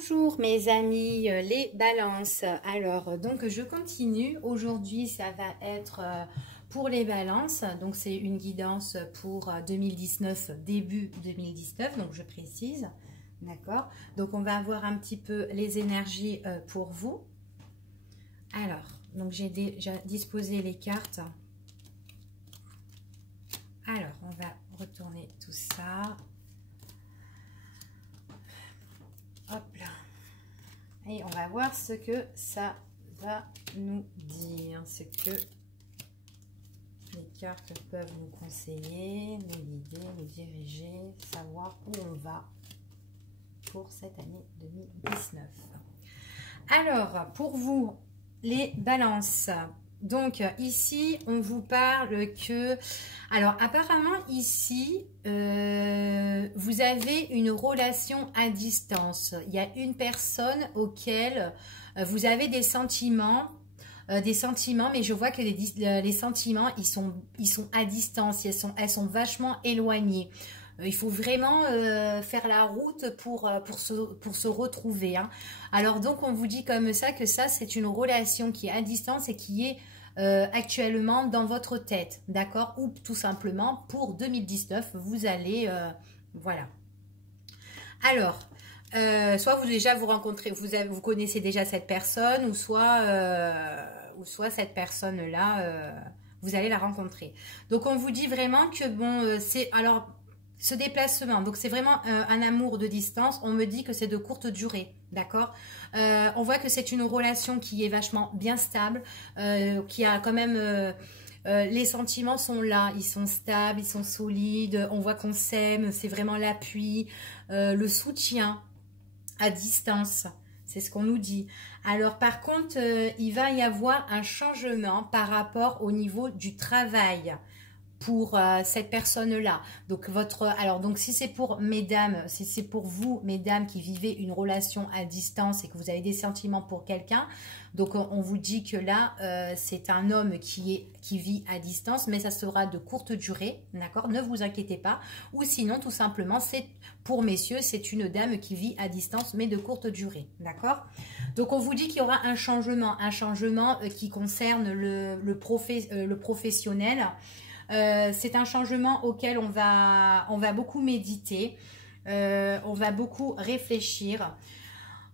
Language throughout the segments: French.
Bonjour mes amis, les balances. Alors, donc je continue. Aujourd'hui, ça va être pour les balances. Donc, c'est une guidance pour 2019, début 2019. Donc, je précise. D'accord. Donc, on va voir un petit peu les énergies pour vous. Alors, donc j'ai déjà disposé les cartes. Alors, on va retourner tout ça. Hop là. Et on va voir ce que ça va nous dire, ce que les cartes peuvent nous conseiller, nous guider, nous diriger, savoir où on va pour cette année 2019. Alors, pour vous, les balances. Donc, ici, on vous parle que... Alors, apparemment, ici, vous avez une relation à distance. Il y a une personne auquel vous avez des sentiments, mais je vois que les sentiments, ils sont à distance, elles sont vachement éloignées. Il faut vraiment faire la route pour se retrouver. Hein. Alors donc, on vous dit comme ça que ça, c'est une relation qui est à distance et qui est actuellement dans votre tête. D'accord? Ou tout simplement, pour 2019, vous allez... voilà. Alors, soit vous rencontrez, vous connaissez déjà cette personne, ou soit cette personne-là, vous allez la rencontrer. Donc, on vous dit vraiment que, bon, c'est... Alors... Ce déplacement, donc c'est vraiment un amour de distance, on me dit que c'est de courte durée, d'accord. On voit que c'est une relation qui est vachement bien stable, qui a quand même... les sentiments sont là, ils sont stables, ils sont solides, on voit qu'on s'aime, c'est vraiment l'appui, le soutien à distance, c'est ce qu'on nous dit. Alors par contre, il va y avoir un changement par rapport au niveau du travail pour cette personne-là. Donc donc si c'est pour mesdames, si c'est pour vous mesdames qui vivez une relation à distance et que vous avez des sentiments pour quelqu'un, donc on vous dit que là c'est un homme qui vit à distance, mais ça sera de courte durée, d'accord? Ne vous inquiétez pas. Ou sinon tout simplement c'est pour messieurs, c'est une dame qui vit à distance mais de courte durée, d'accord? Donc on vous dit qu'il y aura un changement qui concerne le professionnel. C'est un changement auquel on va beaucoup méditer, on va beaucoup réfléchir.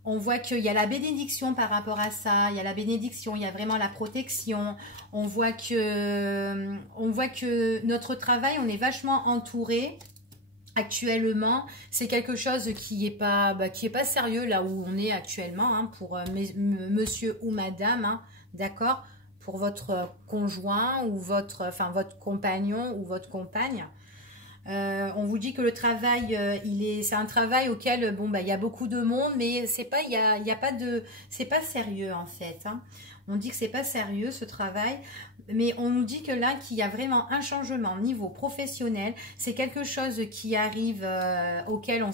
On voit qu'il y a la bénédiction par rapport à ça, il y a la bénédiction, il y a vraiment la protection. On voit que notre travail, on est vachement entouré. Actuellement, c'est quelque chose qui est pas sérieux là où on est actuellement, hein, pour monsieur ou madame, hein, d'accord? Pour votre conjoint ou votre compagnon ou votre compagne. On vous dit que le travail, c'est un travail auquel bon il y a beaucoup de monde, mais c'est pas c'est pas sérieux en fait. Hein. On dit que c'est pas sérieux ce travail, mais on nous dit que là qu'il y a vraiment un changement au niveau professionnel. C'est quelque chose qui arrive, auquel on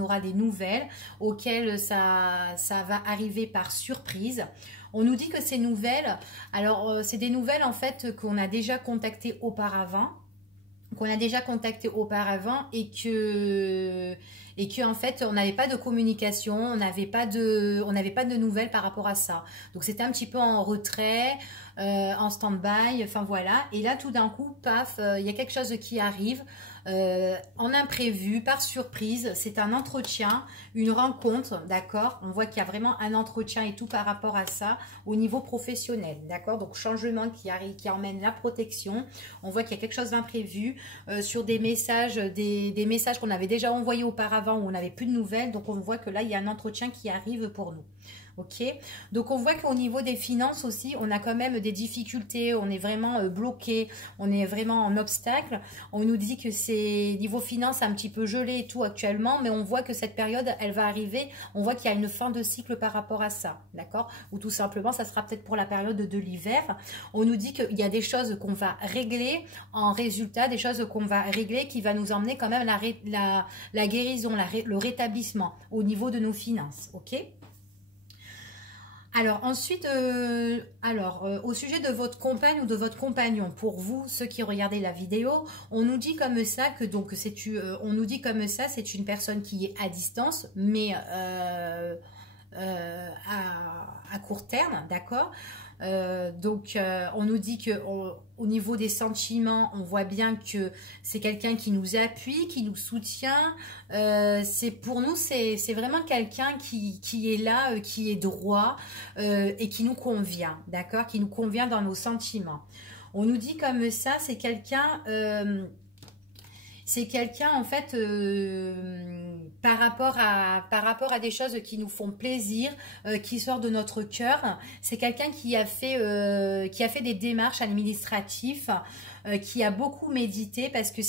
aura des nouvelles, auquel ça va arriver par surprise. On nous dit que ces nouvelles, alors c'est des nouvelles en fait qu'on a déjà contactées auparavant, et que en fait on n'avait pas de communication, on n'avait pas de nouvelles par rapport à ça. Donc c'était un petit peu en retrait, en stand-by, enfin voilà. Et là tout d'un coup, paf, il y a quelque chose qui arrive. En imprévu, par surprise, c'est un entretien, une rencontre, d'accord? On voit qu'il y a vraiment un entretien et tout par rapport à ça au niveau professionnel, d'accord? Donc changement qui emmène la protection. On voit qu'il y a quelque chose d'imprévu sur des messages, des messages qu'on avait déjà envoyés auparavant où on n'avait plus de nouvelles. Donc on voit que là il y a un entretien qui arrive pour nous. Ok, donc on voit qu'au niveau des finances aussi, on a quand même des difficultés, on est vraiment bloqué, on est vraiment en obstacle. On nous dit que c'est niveau finance un petit peu gelé et tout actuellement, mais on voit que cette période, elle va arriver. On voit qu'il y a une fin de cycle par rapport à ça, d'accord? Ou tout simplement, ça sera peut-être pour la période de l'hiver. On nous dit qu'il y a des choses qu'on va régler en résultat, des choses qu'on va régler qui va nous emmener quand même la guérison, le rétablissement au niveau de nos finances, ok? Alors ensuite, au sujet de votre compagne ou de votre compagnon, pour vous, ceux qui regardez la vidéo, on nous dit comme ça que donc on nous dit comme ça, c'est une personne qui est à distance, mais à court terme, d'accord. On nous dit que au niveau des sentiments, on voit bien que c'est quelqu'un qui nous appuie, qui nous soutient. C'est pour nous, c'est vraiment quelqu'un qui est là, qui est droit et qui nous convient, d'accord, qui nous convient dans nos sentiments. On nous dit comme ça, c'est quelqu'un en fait par rapport à des choses qui nous font plaisir, qui sortent de notre cœur. C'est quelqu'un qui a fait des démarches administratives, qui a beaucoup médité parce que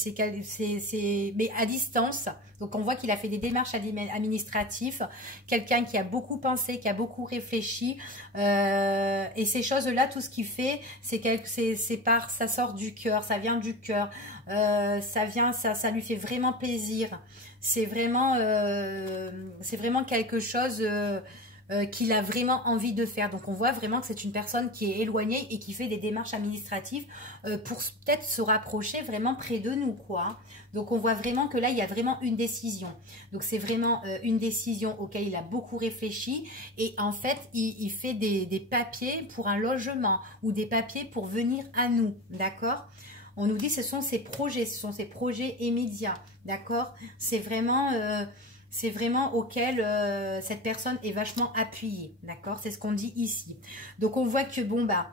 mais à distance. Donc on voit qu'il a fait des démarches administratives, quelqu'un qui a beaucoup pensé, qui a beaucoup réfléchi, et ces choses-là, tout ce qu'il fait, ça sort du cœur, ça vient du cœur, ça lui fait vraiment plaisir. C'est vraiment quelque chose qu'il a vraiment envie de faire. Donc on voit vraiment que c'est une personne qui est éloignée et qui fait des démarches administratives pour peut-être se rapprocher vraiment près de nous, quoi. Donc on voit vraiment que là il y a vraiment une décision. Donc c'est vraiment une décision auquel il a beaucoup réfléchi, et en fait il fait des papiers pour un logement ou des papiers pour venir à nous, d'accord. On nous dit ce sont ses projets immédiats, d'accord. C'est vraiment auquel cette personne est vachement appuyée, d'accord. C'est ce qu'on dit ici. Donc on voit que bon bah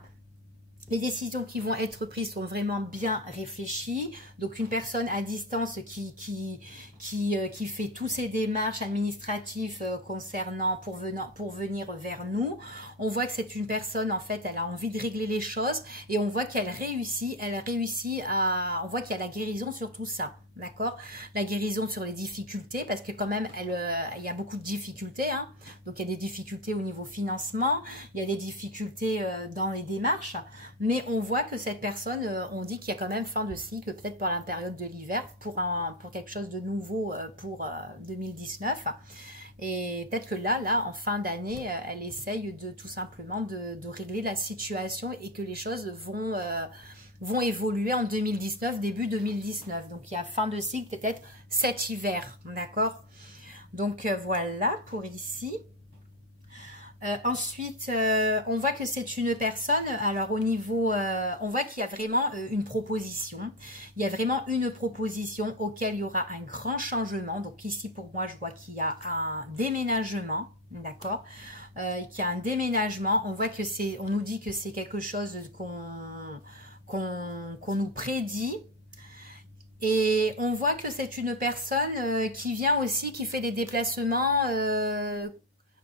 les décisions qui vont être prises sont vraiment bien réfléchies. Donc une personne à distance qui fait tous ces démarches administratives concernant pour venir vers nous. On voit que c'est une personne, en fait, elle a envie de régler les choses, et on voit qu'elle réussit, on voit qu'il y a la guérison sur tout ça, d'accord. La guérison sur les difficultés, parce que quand même, il y a beaucoup de difficultés, hein. Donc il y a des difficultés au niveau financement, il y a des difficultés dans les démarches, mais on voit que cette personne, on dit qu'il y a quand même fin de cycle, peut-être pour la période de l'hiver, pour quelque chose de nouveau pour 2019. Et peut-être que là, en fin d'année, elle essaye tout simplement de régler la situation, et que les choses vont évoluer en 2019, début 2019. Donc, il y a fin de cycle, peut-être cet hiver, d'accord. Donc, voilà pour ici. Ensuite, on voit que c'est une personne, alors au niveau, on voit qu'il y a vraiment une proposition. Il y a vraiment une proposition auquel il y aura un grand changement. Donc ici, pour moi, je vois qu'il y a un déménagement, d'accord, qu'il y a un déménagement. On voit que on nous dit que c'est quelque chose qu'on nous prédit. Et on voit que c'est une personne qui vient aussi, qui fait des déplacements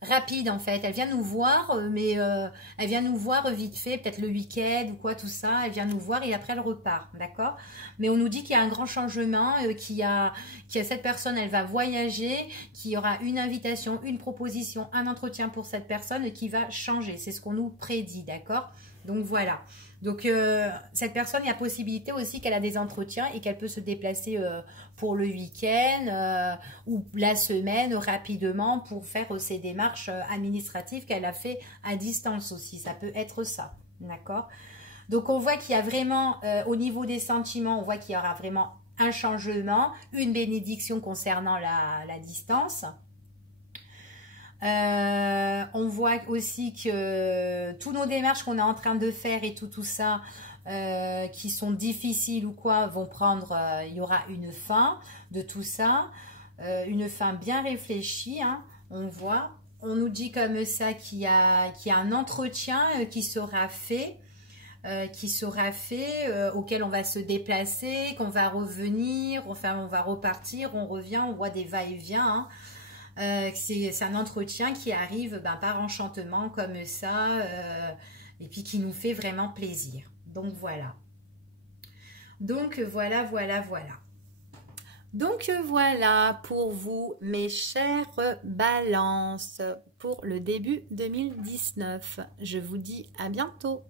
rapide, en fait. Elle vient nous voir, mais elle vient nous voir vite fait, peut-être le week-end ou quoi, tout ça. Elle vient nous voir et après elle repart, d'accord. Mais on nous dit qu'il y a un grand changement, qu'il y a cette personne, elle va voyager, qu'il y aura une invitation, une proposition, un entretien pour cette personne qui va changer. C'est ce qu'on nous prédit, d'accord. Donc voilà. Donc cette personne, il y a possibilité aussi qu'elle a des entretiens et qu'elle peut se déplacer pour le week-end ou la semaine rapidement pour faire ces démarches administratives qu'elle a fait à distance aussi. Ça peut être ça, d'accord. Donc on voit qu'il y a vraiment, au niveau des sentiments, on voit qu'il y aura vraiment un changement, une bénédiction concernant la distance. On voit aussi que tous nos démarches qu'on est en train de faire et tout ça, qui sont difficiles ou quoi, vont prendre, il y aura une fin de tout ça, une fin bien réfléchie, hein, on voit. On nous dit comme ça qu'il y a un entretien qui sera fait, auquel on va se déplacer, qu'on va revenir, enfin on va repartir, on revient, on voit des va-et-vient, hein. C'est un entretien qui arrive par enchantement comme ça, et puis qui nous fait vraiment plaisir. Donc voilà. Donc voilà. Donc voilà pour vous, mes chères balances, pour le début 2019. Je vous dis à bientôt.